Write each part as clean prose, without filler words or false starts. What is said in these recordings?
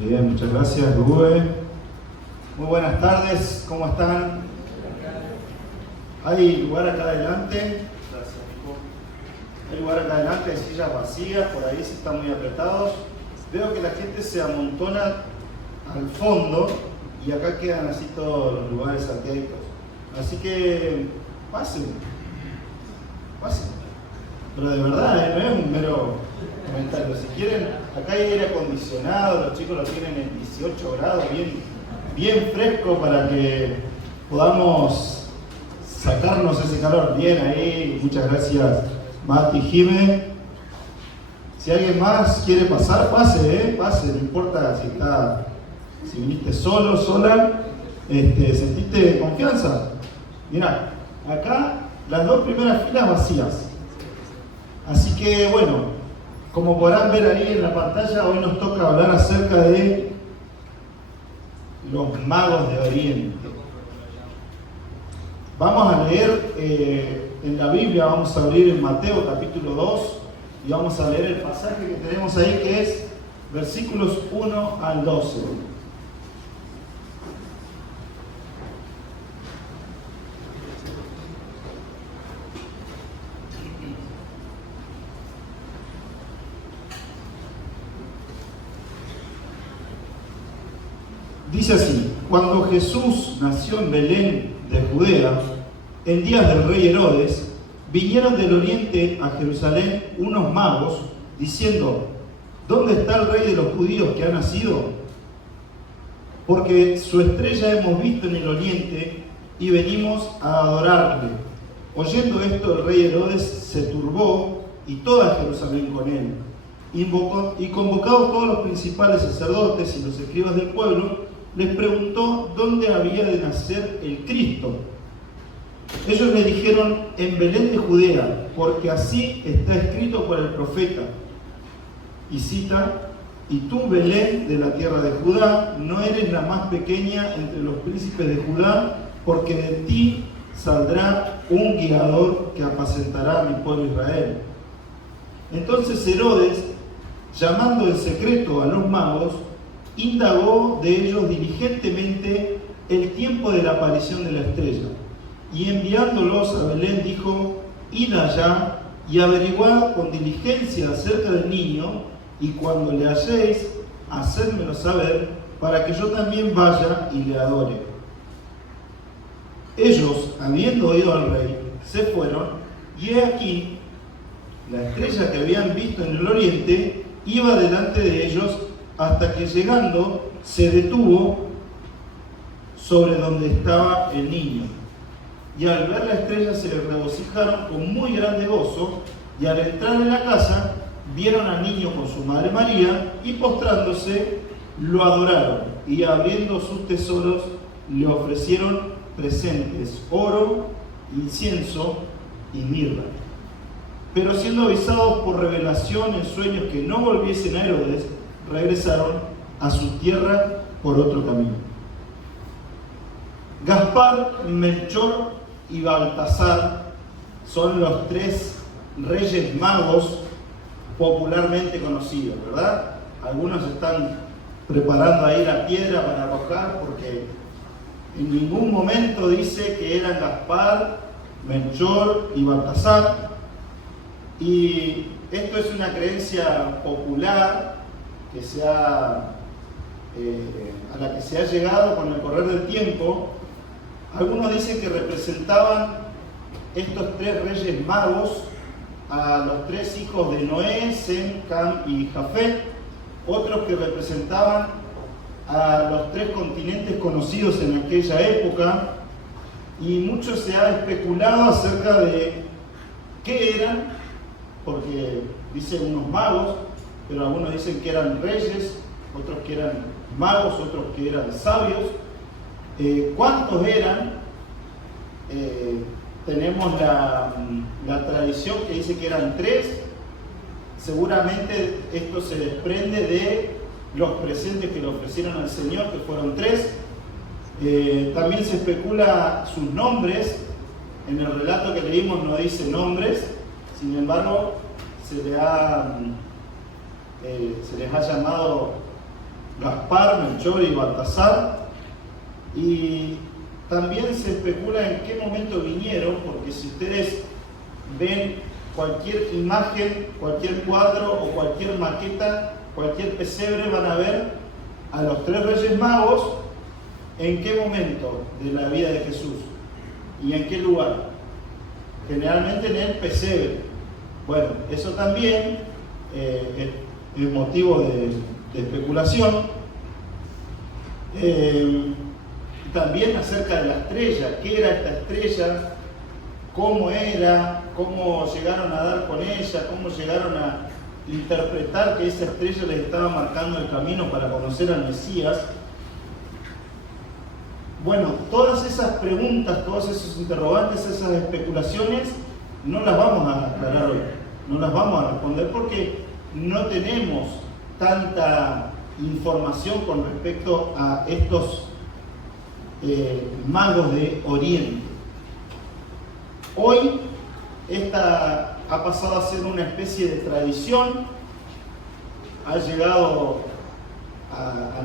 Bien, muchas gracias, Rubén. Muy buenas tardes, ¿cómo están? ¿Hay lugar acá adelante? Gracias, Nico. Hay lugar acá adelante, hay sillas vacías, por ahí se están muy apretados. Veo que la gente se amontona al fondo y acá quedan así todos los lugares salteaditos. Así que pasen. Pero de verdad, no es un mero comentario. Si quieren, acá hay aire acondicionado, los chicos lo tienen en 18 grados, bien fresco para que podamos sacarnos ese calor. Bien ahí, muchas gracias Mati, Jime. Si alguien más quiere pasar, pase, no importa si viniste solo, sola, sentiste confianza. Mirá, acá las dos primeras filas vacías. Así que bueno, como podrán ver ahí en la pantalla, hoy nos toca hablar acerca de los magos de Oriente. Nos a leer en la Biblia, vamos a abrir en Mateo capítulo 2 y vamos a leer el pasaje que tenemos ahí, que es versículos 1 al 12. Dice así: cuando Jesús nació en Belén de Judea, en días del rey Herodes, vinieron del oriente a Jerusalén unos magos, diciendo: ¿dónde está el rey de los judíos que ha nacido? Porque su estrella hemos visto en el oriente y venimos a adorarle. Oyendo esto, el rey Herodes se turbó y toda Jerusalén con él. Y convocados todos los principales sacerdotes y los escribas del pueblo, les preguntó dónde había de nacer el Cristo. Ellos le dijeron: en Belén de Judea, porque así está escrito por el profeta. Y cita: y tú, Belén, de la tierra de Judá, no eres la más pequeña entre los príncipes de Judá, porque de ti saldrá un guiador que apacentará a mi pueblo Israel. Entonces Herodes, llamando en secreto a los magos, indagó de ellos diligentemente el tiempo de la aparición de la estrella, y enviándolos a Belén dijo: id allá y averiguad con diligencia acerca del niño, y cuando le halléis, hacedmelo saber, para que yo también vaya y le adore. Ellos, habiendo oído al rey, se fueron, y he aquí, la estrella que habían visto en el oriente iba delante de ellos, hasta que llegando se detuvo sobre donde estaba el niño. Y al ver la estrella se regocijaron con muy grande gozo, y al entrar en la casa vieron al niño con su madre María, y postrándose lo adoraron, y abriendo sus tesoros le ofrecieron presentes: oro, incienso y mirra. Pero siendo avisados por revelación en sueños que no volviesen a Herodes, regresaron a su tierra por otro camino. Gaspar, Melchor y Baltasar son los tres reyes magos popularmente conocidos, ¿verdad? Algunos están preparando ahí la piedra para arrojar, porque en ningún momento dice que eran Gaspar, Melchor y Baltasar. Y esto es una creencia popular a la que se ha llegado con el correr del tiempo. Algunos dicen que representaban estos tres reyes magos a los tres hijos de Noé, Sem, Cam y Jafet. Otros que representaban a los tres continentes conocidos en aquella época. Y mucho se ha especulado acerca de qué eran, porque dicen unos magos, pero algunos dicen que eran reyes, otros que eran magos, otros que eran sabios. ¿Cuántos eran? Tenemos la tradición que dice que eran tres. Seguramente esto se desprende de los presentes que le ofrecieron al Señor, que fueron tres. También se especula sus nombres. En el relato que leímos no dice nombres, sin embargo se les ha llamado Gaspar, Melchor y Baltasar. Y también se especula en qué momento vinieron, porque si ustedes ven cualquier imagen, cualquier cuadro o cualquier maqueta, cualquier pesebre, van a ver a los 3 Reyes Magos en qué momento de la vida de Jesús y en qué lugar. Generalmente en el pesebre. Bueno, eso también es motivo de especulación. También acerca de la estrella, qué era esta estrella, cómo era, cómo llegaron a dar con ella, cómo llegaron a interpretar que esa estrella les estaba marcando el camino para conocer al Mesías. Bueno, todas esas preguntas, todos esos interrogantes, esas especulaciones, no las vamos a aclarar hoy, no las vamos a responder porque no tenemos tanta información con respecto a estos magos de Oriente. Hoy esta ha pasado a ser una especie de tradición, ha llegado a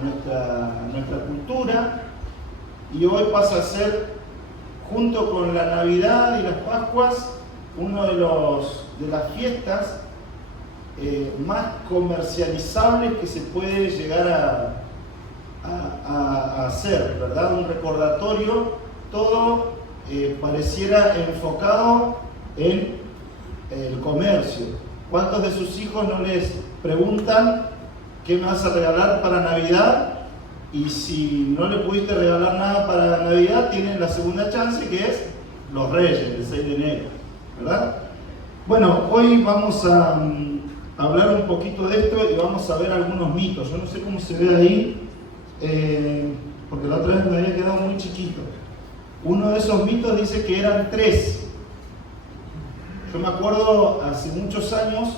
nuestra cultura y hoy pasa a ser, junto con la Navidad y las Pascuas, uno de las fiestas más comercializables que se puede llegar a hacer, ¿verdad? Un recordatorio, todo pareciera enfocado en el comercio. ¿Cuántos de sus hijos no les preguntan qué me vas a regalar para Navidad? Y si no le pudiste regalar nada para Navidad, tienen la segunda chance, que es los Reyes, el 6 de enero, ¿verdad? Bueno, hoy vamos a hablar un poquito de esto y vamos a ver algunos mitos. Yo no sé cómo se ve ahí, porque la otra vez me había quedado muy chiquito. Uno de esos mitos dice que eran 3. Yo me acuerdo hace muchos años,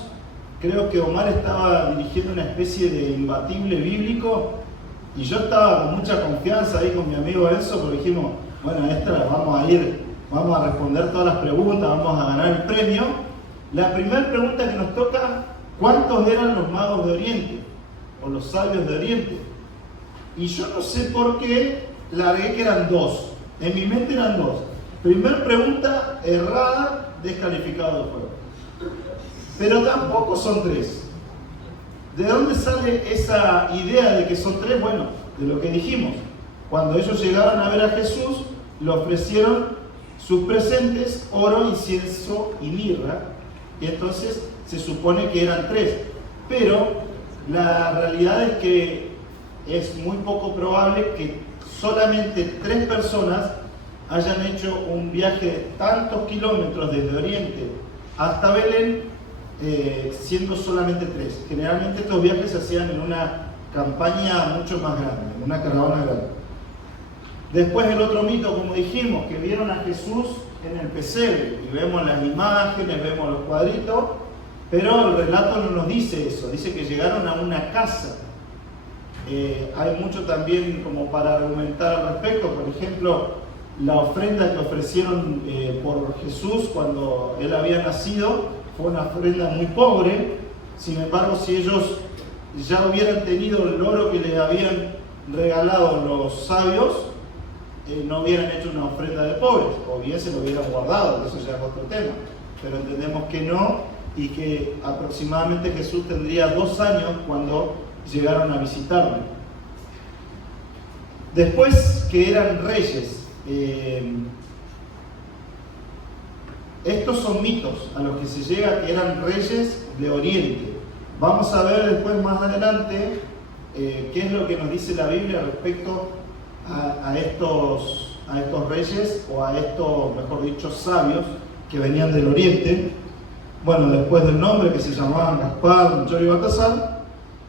creo que Omar estaba dirigiendo una especie de imbatible bíblico y yo estaba con mucha confianza ahí con mi amigo Enzo, porque dijimos, bueno, vamos a responder todas las preguntas, vamos a ganar el premio. La primera pregunta que nos toca: ¿cuántos eran los magos de Oriente? O los sabios de Oriente. Y yo no sé por qué largué que eran 2. En mi mente eran 2. Primer pregunta errada, descalificado del juego. Pero tampoco son 3. ¿De dónde sale esa idea de que son 3? Bueno, de lo que dijimos. Cuando ellos llegaron a ver a Jesús, le ofrecieron sus presentes, oro, incienso y mirra. Y entonces se supone que eran 3. Pero la realidad es que es muy poco probable que solamente 3 personas hayan hecho un viaje de tantos kilómetros desde Oriente hasta Belén, siendo solamente 3. Generalmente estos viajes se hacían en una campaña mucho más grande, en una caravana grande. Después el otro mito, como dijimos, que vieron a Jesús en el pesebre, y vemos las imágenes, vemos los cuadritos, pero el relato no nos dice eso, dice que llegaron a una casa. Hay mucho también como para argumentar al respecto. Por ejemplo, la ofrenda que ofrecieron por Jesús cuando él había nacido fue una ofrenda muy pobre. Sin embargo, si ellos ya hubieran tenido el oro que les habían regalado los sabios, no hubieran hecho una ofrenda de pobres, o bien se lo hubieran guardado, eso ya es otro tema. Pero entendemos que no, y que aproximadamente Jesús tendría 2 años cuando llegaron a visitarlo. Después, que eran reyes. Estos son mitos a los que se llega, que eran reyes de Oriente. Vamos a ver después, más adelante, qué es lo que nos dice la Biblia respecto a estos reyes, o a estos, mejor dicho, sabios que venían del Oriente. Bueno, después del nombre, que se llamaban Gaspar, Melchor y Baltasar.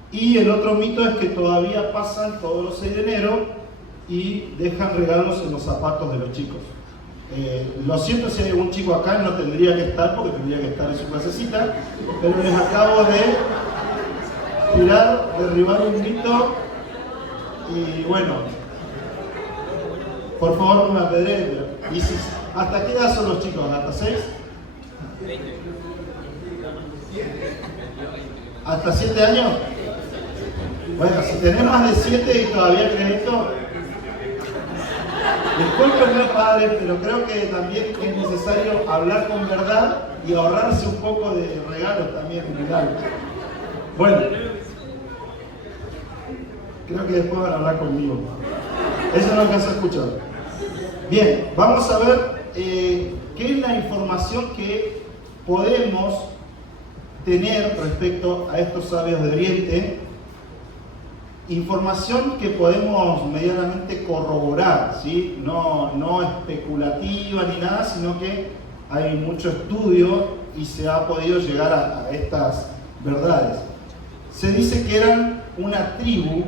Y el otro mito es que todavía pasan todos los 6 de enero y dejan regalos en los zapatos de los chicos. Lo siento si hay algún chico acá, no tendría que estar, porque tendría que estar en su clasecita, pero les acabo de derribar un mito. Y bueno, por favor no me apedreen. ¿Hasta qué edad son los chicos? ¿Hasta 6? ¿Hasta 7 años? Bueno, si tenés más de 7 y todavía crees esto, discúlpenme, padre, pero creo que también es necesario hablar con verdad y ahorrarse un poco de regalos también en el alma. Bueno, creo que después van a hablar conmigo. Eso no alcanza a escuchar. Bien, vamos a ver qué es la información que podemos tener respecto a estos sabios de Oriente. Información que podemos medianamente corroborar, ¿sí? No especulativa ni nada, sino que hay mucho estudio y se ha podido llegar a estas verdades. Se dice que eran una tribu,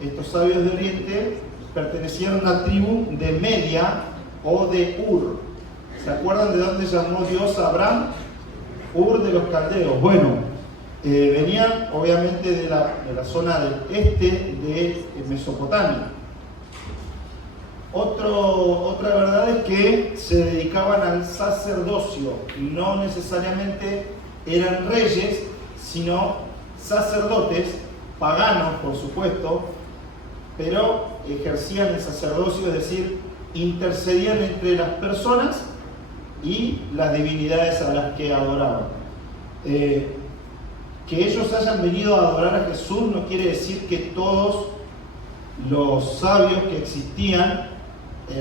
estos sabios de Oriente pertenecían a una tribu de Media o de Ur. ¿Se acuerdan de dónde llamó Dios a Abraham? Ur de los caldeos. Bueno, venían obviamente de la zona del este de Mesopotamia. Otra verdad es que se dedicaban al sacerdocio, no necesariamente eran reyes, sino sacerdotes, paganos por supuesto, pero ejercían el sacerdocio, es decir, intercedían entre las personas y las divinidades a las que adoraban. Que ellos hayan venido a adorar a Jesús no quiere decir que todos los sabios que existían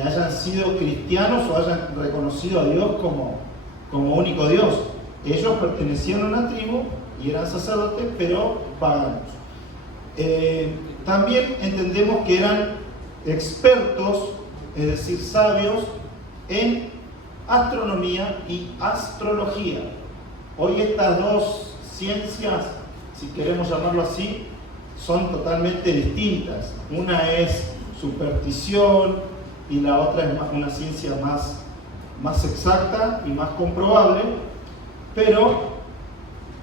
hayan sido cristianos o hayan reconocido a Dios como único Dios. Ellos pertenecían a una tribu y eran sacerdotes, pero paganos. También entendemos que eran expertos, es decir, sabios en astronomía y astrología. Hoy estas dos ciencias, si queremos llamarlo así, son totalmente distintas. Una es superstición y la otra es una ciencia más exacta y más comprobable, pero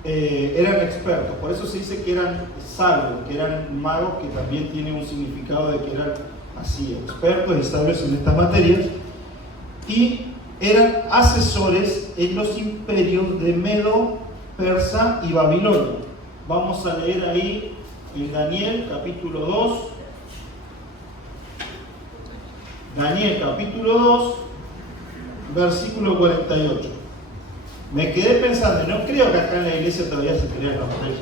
eran expertos. Por eso se dice que eran sabios, que eran magos, que también tiene un significado de que eran así, expertos y sabios en estas materias, y eran asesores en los imperios de Medo, Persa y Babilonia. Vamos a leer ahí en Daniel capítulo 2. Daniel capítulo 2, versículo 48. Me quedé pensando, no creo que acá en la iglesia todavía se crean los reyes,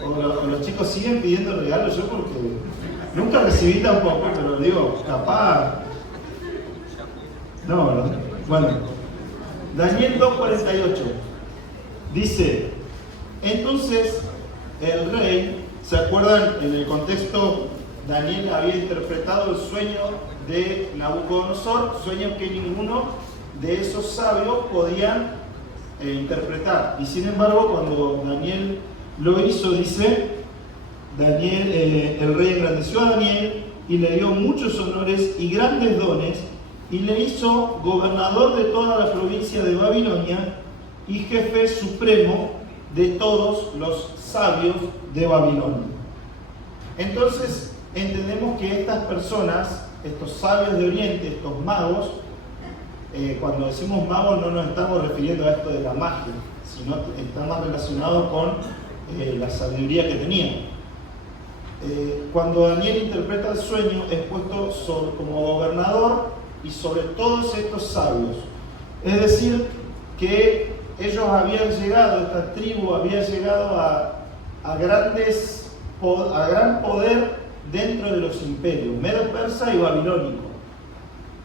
¿no? O los chicos siguen pidiendo regalos, yo porque nunca recibí tampoco, pero digo, capaz. No, ¿verdad? Bueno, Daniel 2:48 dice: entonces el rey, ¿se acuerdan? En el contexto, Daniel había interpretado el sueño de Nabucodonosor, sueño que ninguno de esos sabios podían interpretar. Y sin embargo, cuando Daniel lo hizo, dice, el rey engrandeció a Daniel y le dio muchos honores y grandes dones, y le hizo gobernador de toda la provincia de Babilonia y jefe supremo de todos los sabios de Babilonia. Entonces entendemos que estas personas, estos sabios de Oriente, estos magos, cuando decimos magos no nos estamos refiriendo a esto de la magia, sino está más relacionado con la sabiduría que tenían. Cuando Daniel interpreta el sueño es puesto como gobernador y sobre todos estos sabios. Es decir, que ellos habían llegado, esta tribu había llegado a gran poder dentro de los imperios, Medo, Persa y Babilónico.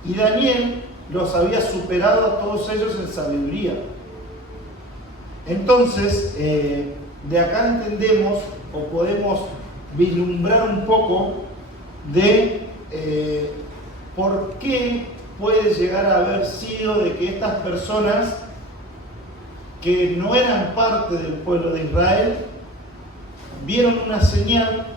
Y Daniel los había superado a todos ellos en sabiduría. Entonces, de acá entendemos o podemos vislumbrar un poco de por qué puede llegar a haber sido de que estas personas que no eran parte del pueblo de Israel vieron una señal.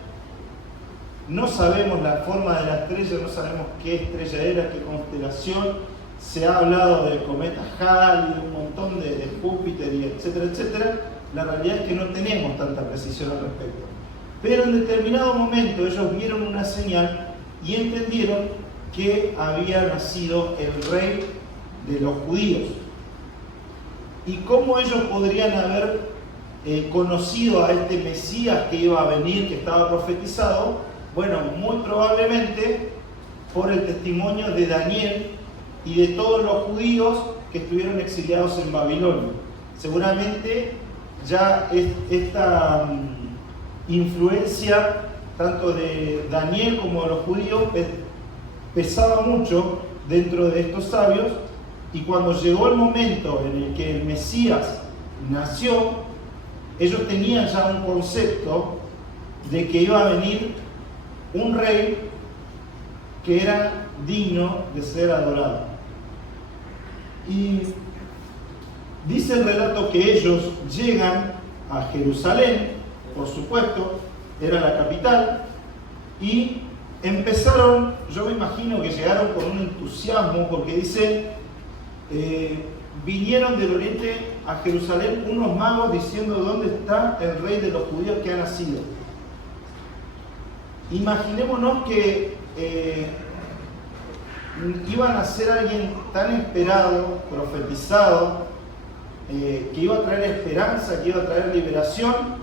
No sabemos la forma de la estrella, no sabemos qué estrella era, qué constelación. Se ha hablado del cometa Halley, de un montón de Júpiter y etcétera, etcétera. La realidad es que no tenemos tanta precisión al respecto. Pero en determinado momento ellos vieron una señal y entendieron que había nacido el rey de los judíos. ¿Y cómo ellos podrían haber conocido a este Mesías que iba a venir, que estaba profetizado? Bueno, muy probablemente por el testimonio de Daniel y de todos los judíos que estuvieron exiliados en Babilonia. Seguramente ya esta influencia tanto de Daniel como de los judíos pesaba mucho dentro de estos sabios, y cuando llegó el momento en el que el Mesías nació, ellos tenían ya un concepto de que iba a venir un rey que era digno de ser adorado. Y dice el relato que ellos llegan a Jerusalén, por supuesto, era la capital, y empezaron, yo me imagino que llegaron con un entusiasmo, porque dice, vinieron del oriente a Jerusalén unos magos diciendo: ¿dónde está el rey de los judíos que ha nacido? Imaginémonos que iban a ser alguien tan esperado, profetizado, que iba a traer esperanza, que iba a traer liberación,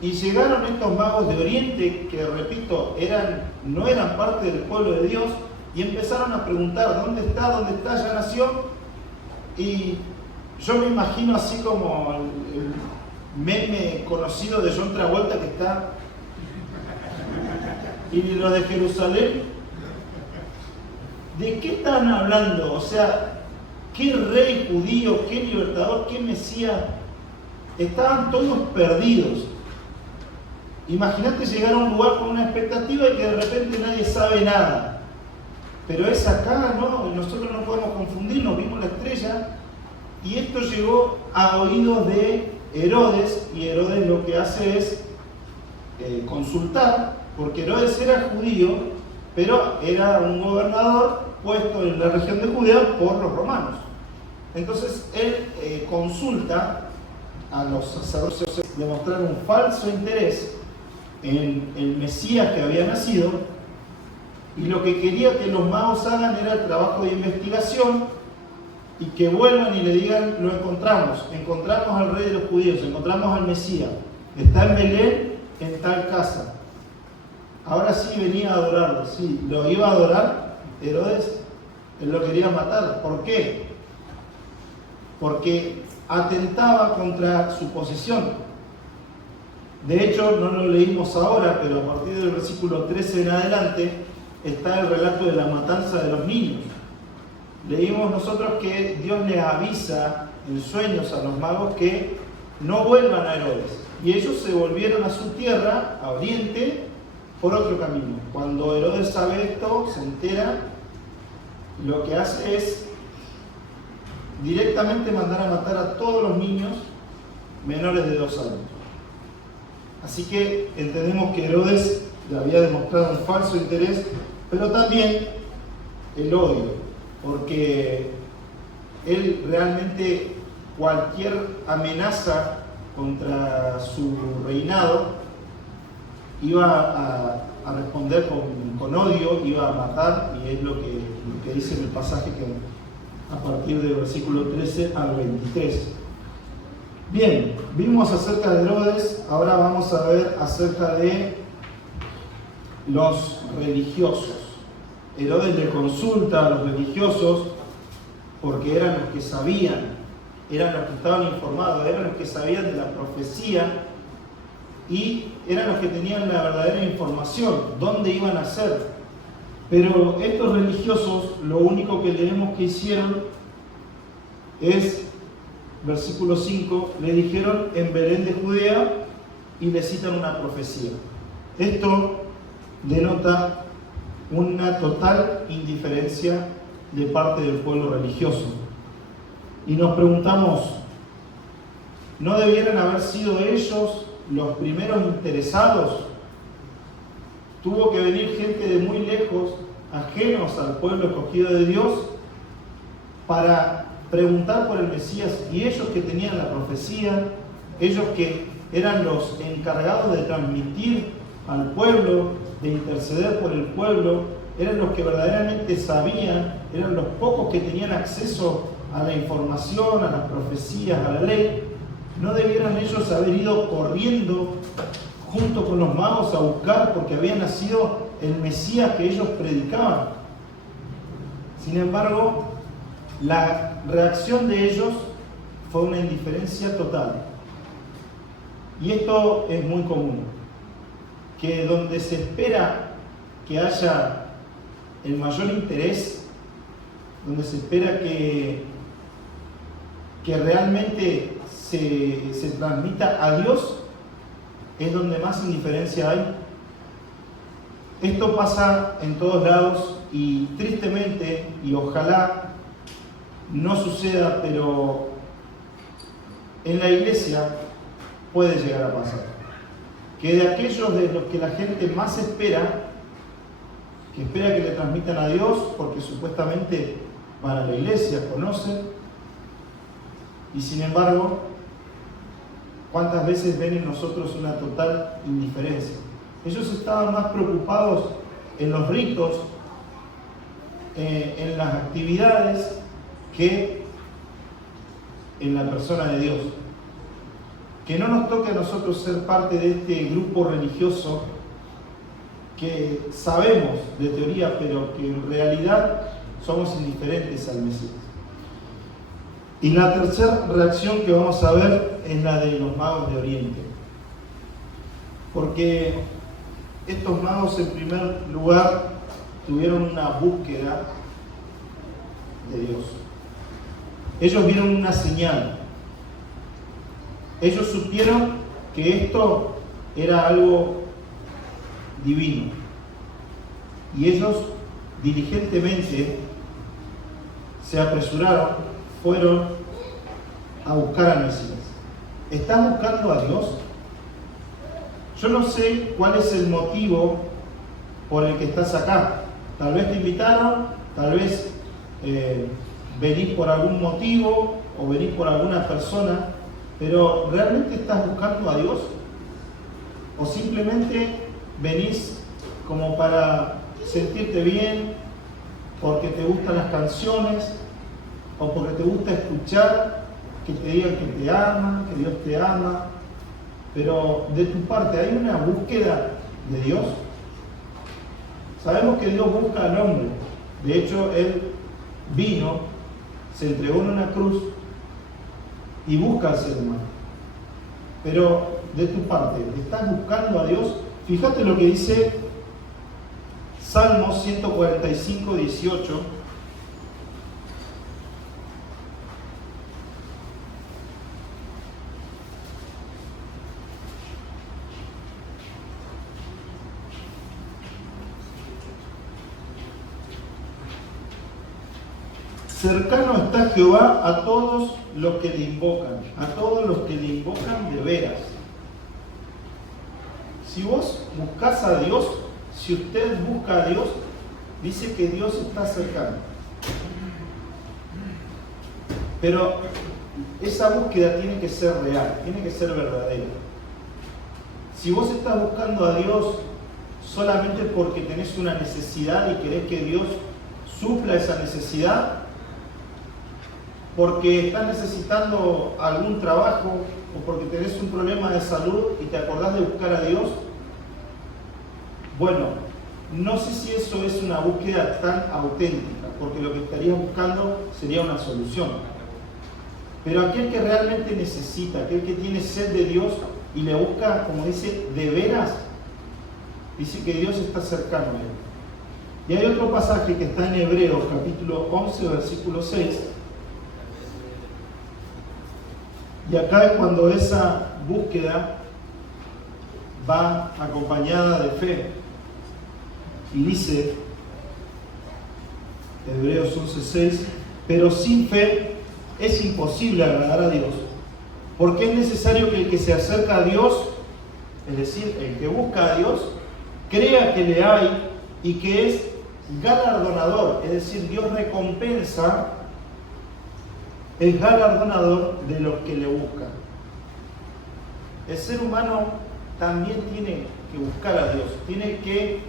y llegaron estos magos de Oriente, que repito, no eran parte del pueblo de Dios, y empezaron a preguntar: ¿dónde está? ¿Dónde está? ¿Ya nació? Y yo me imagino así como el meme conocido de John Travolta, que está, y los de Jerusalén, ¿de qué están hablando? O sea, ¿qué rey judío, qué libertador, qué Mesías? Estaban todos perdidos. Imagínate llegar a un lugar con una expectativa y que de repente nadie sabe nada. Pero es acá, ¿no? Nosotros no podemos confundirnos, vimos la estrella. Y esto llegó a oídos de Herodes, y Herodes lo que hace es consultar, porque Herodes era judío, pero era un gobernador puesto en la región de Judea por los romanos. Entonces él consulta a los sacerdotes, demostrar un falso interés en el Mesías que había nacido, y lo que quería que los magos hagan era el trabajo de investigación, y que vuelvan y le digan: lo encontramos al rey de los judíos, encontramos al Mesías, está en Belén, en tal casa. Ahora sí venía a adorarlo, sí, lo iba a adorar. Herodes, él lo quería matar. ¿Por qué? Porque atentaba contra su posición. De hecho, no lo leímos ahora, pero a partir del versículo 13 en adelante está el relato de la matanza de los niños. Leímos nosotros que Dios le avisa en sueños a los magos que no vuelvan a Herodes. Y ellos se volvieron a su tierra, a Oriente, por otro camino. Cuando Herodes sabe esto, se entera, lo que hace es directamente mandar a matar a todos los niños menores de 2 años. Así que entendemos que Herodes le había demostrado un falso interés, pero también el odio, porque él realmente, cualquier amenaza contra su reinado, iba a responder con odio, iba a matar, y es lo que dice en el pasaje que a partir del versículo 13 al 23. Bien, vimos acerca de Herodes, ahora vamos a ver acerca de los religiosos. Herodes le consulta a los religiosos porque eran los que sabían, eran los que estaban informados, eran los que sabían de la profecía y eran los que tenían la verdadera información, dónde iban a ser. Pero estos religiosos, lo único que leemos que hicieron es, versículo 5, le dijeron: en Belén de Judea, y le citan una profecía. Esto denota una total indiferencia de parte del pueblo religioso. Y nos preguntamos, ¿no debieran haber sido ellos los primeros interesados? Tuvo que venir gente de muy lejos, ajenos al pueblo escogido de Dios, para preguntar por el Mesías, y ellos que tenían la profecía, ellos que eran los encargados de transmitir al pueblo, de interceder por el pueblo, eran los que verdaderamente sabían, eran los pocos que tenían acceso a la información, a las profecías, a la ley. ¿No debieran ellos haber ido corriendo junto con los magos a buscar porque había nacido el Mesías que ellos predicaban? Sin embargo, la reacción de ellos fue una indiferencia total. Y esto es muy común, que donde se espera que haya el mayor interés, donde se espera que realmente se transmita a Dios, es donde más indiferencia hay. Esto pasa en todos lados y tristemente, y ojalá no suceda, pero en la iglesia puede llegar a pasar. Que de aquellos de los que la gente más espera, que espera que le transmitan a Dios, porque supuestamente van a la iglesia, conocen, y sin embargo, ¿cuántas veces ven en nosotros una total indiferencia? Ellos estaban más preocupados en los ritos, en las actividades, que en la persona de Dios. Que no nos toque a nosotros ser parte de este grupo religioso que sabemos de teoría, pero que en realidad somos indiferentes al Mesías. Y la tercera reacción que vamos a ver es la de los magos de Oriente. Porque estos magos, en primer lugar, tuvieron una búsqueda de Dios. Ellos vieron una señal. Ellos supieron que esto era algo divino. Y ellos diligentemente se apresuraron, fueron a buscar al Mesías. ¿Estás buscando a Dios? Yo no sé cuál es el motivo por el que estás acá. Tal vez te invitaron, tal vez venís por algún motivo o venís por alguna persona, pero ¿realmente estás buscando a Dios? ¿O simplemente venís como para sentirte bien, porque te gustan las canciones, o porque te gusta escuchar que te digan que te aman, que Dios te ama? Pero de tu parte, ¿hay una búsqueda de Dios? Sabemos que Dios busca al hombre. De hecho, Él vino, se entregó en una cruz y busca al ser humano. Pero de tu parte, ¿estás buscando a Dios? Fíjate lo que dice Salmos 145, 18. Cercano está Jehová a todos los que le invocan, a todos los que le invocan de veras. Si vos buscás a Dios, si usted busca a Dios, dice que Dios está cercano. Pero esa búsqueda tiene que ser real, tiene que ser verdadera. Si vos estás buscando a Dios solamente porque tenés una necesidad y querés que Dios supla esa necesidad, porque estás necesitando algún trabajo o porque tenés un problema de salud y te acordás de buscar a Dios, bueno, no sé si eso es una búsqueda tan auténtica, porque lo que estarías buscando sería una solución. Pero aquel que realmente necesita, aquel que tiene sed de Dios y le busca, como dice, de veras, dice que Dios está cercano a él. Y hay otro pasaje que está en Hebreos, capítulo 11, versículo 6. Y acá es cuando esa búsqueda va acompañada de fe. Y dice, Hebreos 11:6, pero sin fe es imposible agradar a Dios, porque es necesario que el que se acerca a Dios, es decir, el que busca a Dios, crea que le hay y que es galardonador, es decir, Dios recompensa, es galardonador de los que le buscan. El ser humano también tiene que buscar a Dios, tiene que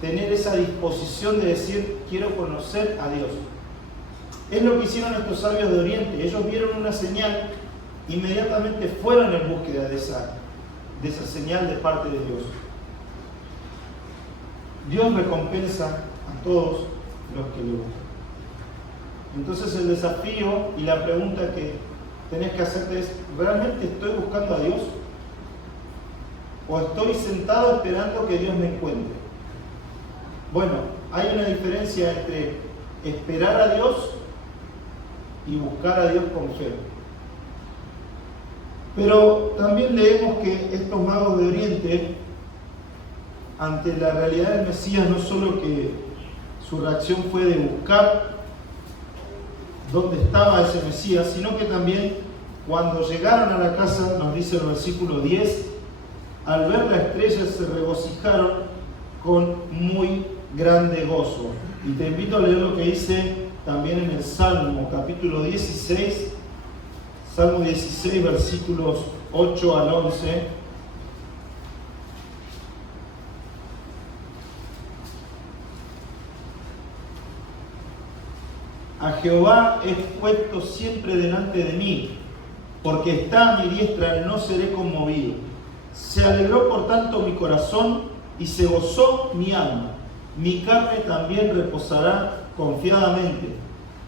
tener esa disposición de decir, quiero conocer a Dios. Es lo que hicieron estos sabios de Oriente. Ellos vieron una señal inmediatamente fueron en búsqueda de esa señal de parte de Dios. Dios recompensa a todos los que le buscan. Entonces el desafío y la pregunta que tenés que hacerte es: ¿realmente estoy buscando a Dios? ¿O estoy sentado esperando que Dios me encuentre? Bueno, hay una diferencia entre esperar a Dios y buscar a Dios con fe. Pero también leemos que estos magos de Oriente, ante la realidad del Mesías, no solo que su reacción fue de buscar dónde estaba ese Mesías, sino que también cuando llegaron a la casa, nos dice el versículo 10, al ver la estrella se regocijaron con muy grande gozo. Y te invito a leer lo que dice también en el Salmo, capítulo 16, Salmo 16, versículos 8 al 11. A Jehová he puesto siempre delante de mí, porque está a mi diestra, no seré conmovido. Se alegró por tanto mi corazón y se gozó mi alma. Mi carne también reposará confiadamente,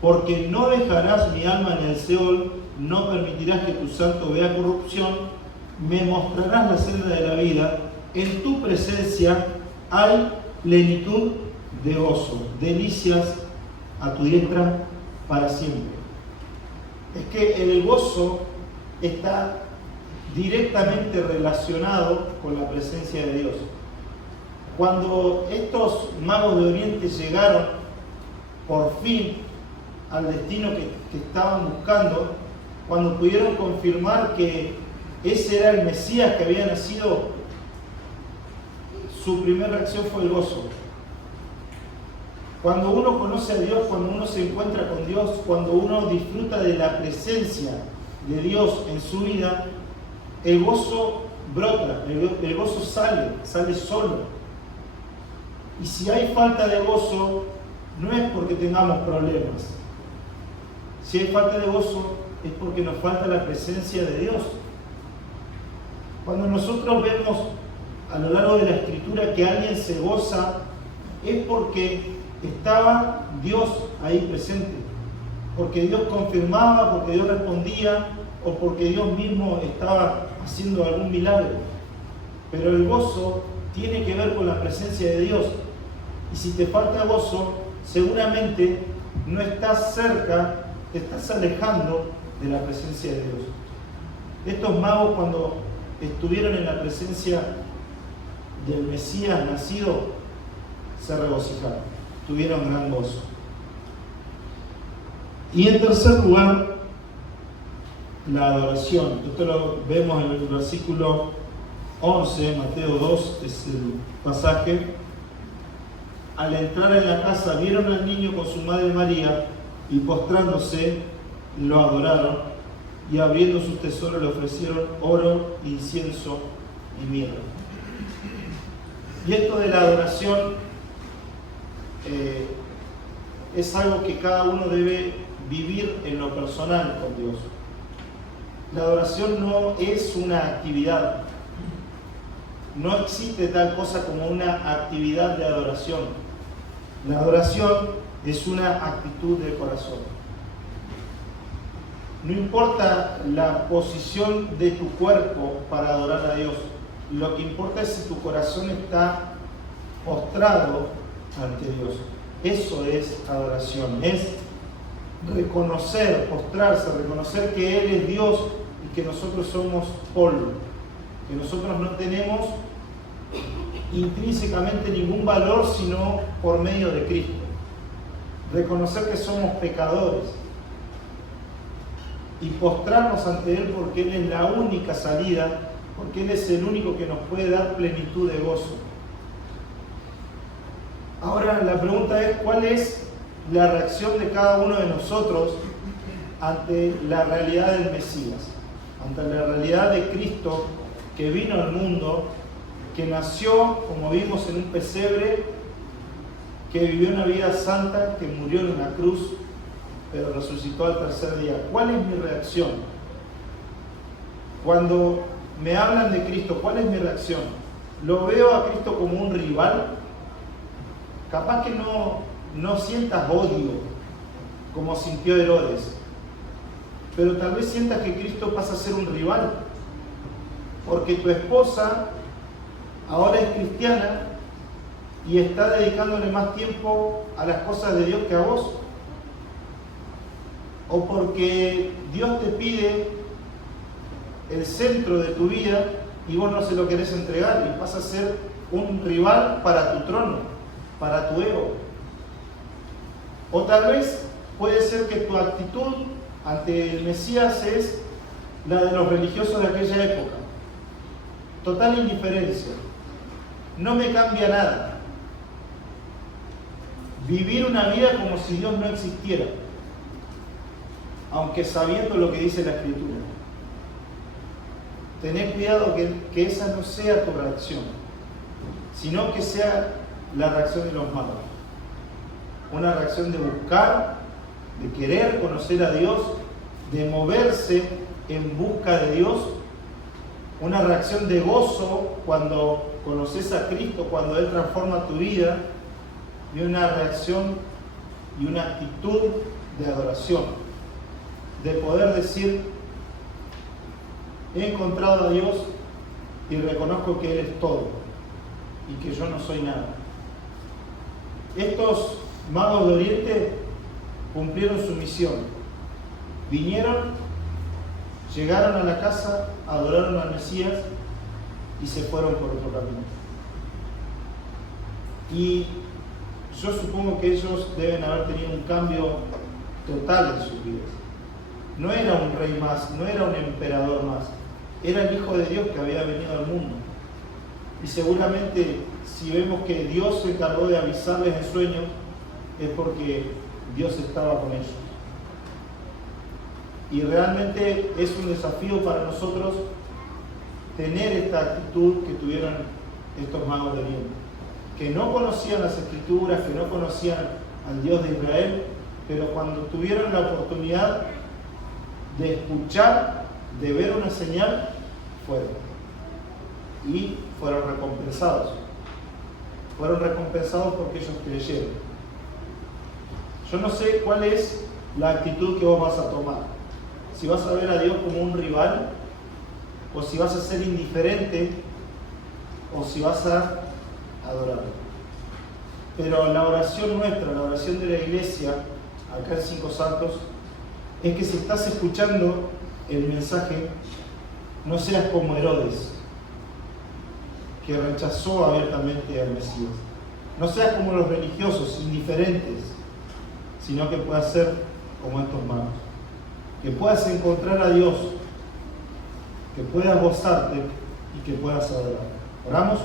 porque no dejarás mi alma en el Seol, no permitirás que tu santo vea corrupción, me mostrarás la senda de la vida, en tu presencia hay plenitud de gozo, delicias a tu diestra para siempre. Es que el gozo está directamente relacionado con la presencia de Dios. Cuando estos magos de Oriente llegaron por fin al destino que estaban buscando, cuando pudieron confirmar que ese era el Mesías que había nacido, su primera reacción fue el gozo. Cuando uno conoce a Dios, cuando uno se encuentra con Dios, cuando uno disfruta de la presencia de Dios en su vida, el gozo brota, el gozo sale solo. Y si hay falta de gozo, no es porque tengamos problemas. Si hay falta de gozo, es porque nos falta la presencia de Dios. Cuando nosotros vemos a lo largo de la Escritura que alguien se goza, es porque estaba Dios ahí presente, porque Dios confirmaba, porque Dios respondía, o porque Dios mismo estaba haciendo algún milagro. Pero el gozo tiene que ver con la presencia de Dios. Y si te falta gozo, seguramente no estás cerca, te estás alejando de la presencia de Dios. Estos magos, cuando estuvieron en la presencia del Mesías nacido, se regocijaron, tuvieron gran gozo. Y en tercer lugar, la adoración. Esto lo vemos en el versículo 11, Mateo 2 es el pasaje. Al entrar en la casa vieron al niño con su madre María y postrándose lo adoraron y abriendo sus tesoros le ofrecieron oro, incienso y mirra. Y esto de la adoración es algo que cada uno debe vivir en lo personal con Dios. La adoración no es una actividad. No existe tal cosa como una actividad de adoración. La adoración es una actitud del corazón. No importa la posición de tu cuerpo para adorar a Dios. Lo que importa es si tu corazón está postrado ante Dios. Eso es adoración. Es reconocer, postrarse, reconocer que Él es Dios y que nosotros somos polvo. Que nosotros no tenemos intrínsecamente ningún valor sino por medio de Cristo. Reconocer que somos pecadores y postrarnos ante Él porque Él es la única salida, porque Él es el único que nos puede dar plenitud de gozo. Ahora la pregunta es: ¿cuál es la reacción de cada uno de nosotros ante la realidad del Mesías? Ante la realidad de Cristo que vino al mundo, que nació, como vimos, en un pesebre, que vivió una vida santa, que murió en una cruz, pero resucitó al tercer día. ¿Cuál es mi reacción? Cuando me hablan de Cristo, ¿cuál es mi reacción? ¿Lo veo a Cristo como un rival? Capaz que no sientas odio como sintió Herodes, pero tal vez sientas que Cristo pasa a ser un rival, porque tu esposa ahora es cristiana y está dedicándole más tiempo a las cosas de Dios que a vos, o porque Dios te pide el centro de tu vida y vos no se lo querés entregar y pasa a ser un rival para tu trono, para tu ego. O tal vez puede ser que tu actitud ante el Mesías es la de los religiosos de aquella época. Total indiferencia. No me cambia nada. Vivir una vida como si Dios no existiera, aunque sabiendo lo que dice la Escritura. Tener cuidado que esa no sea tu reacción, sino que sea la reacción de los malos. Una reacción de buscar, de querer conocer a Dios, de moverse en busca de Dios. Una reacción de gozo cuando conoces a Cristo, cuando Él transforma tu vida. Y una reacción y una actitud de adoración, de poder decir: he encontrado a Dios y reconozco que Él es todo y que yo no soy nada. Estos magos de Oriente cumplieron su misión. Vinieron, llegaron a la casa, adoraron al Mesías y se fueron por otro camino. Y yo supongo que ellos deben haber tenido un cambio total en sus vidas. No era un rey más, no era un emperador más, era el Hijo de Dios que había venido al mundo. Y seguramente, si vemos que Dios se encargó de avisarles en sueños, es porque Dios estaba con ellos. Y realmente es un desafío para nosotros tener esta actitud que tuvieron estos magos de Oriente, que no conocían las Escrituras, que no conocían al Dios de Israel, pero cuando tuvieron la oportunidad de escuchar, de ver una señal, fueron. Y fueron recompensados. Fueron recompensados porque ellos creyeron. Yo no sé cuál es la actitud que vos vas a tomar. Si vas a ver a Dios como un rival, o si vas a ser indiferente, o si vas a adorarlo. Pero la oración nuestra, la oración de la iglesia, acá en Cinco Santos, es que si estás escuchando el mensaje, no seas como Herodes, que rechazó abiertamente al Mesías. No seas como los religiosos, indiferentes, sino que puedas ser como estos magos. Que puedas encontrar a Dios, que puedas gozarte y que puedas adorar. ¿Oramos?